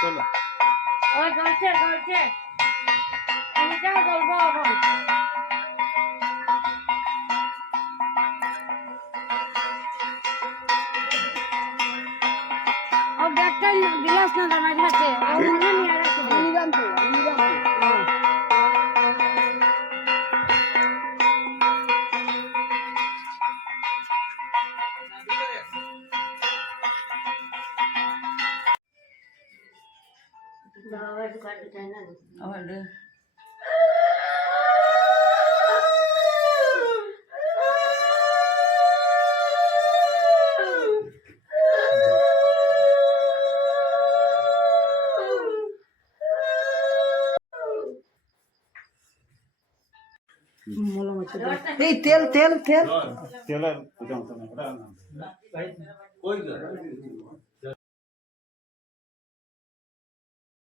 চলো ও চলছে চলছে এটাও বলবো এখন ও ব্যাগটা গিলাস না দাঁড়াই আছে ও মনে নিয়ে রাখছে নিলাম তো এই তেল তেল তেল তেলের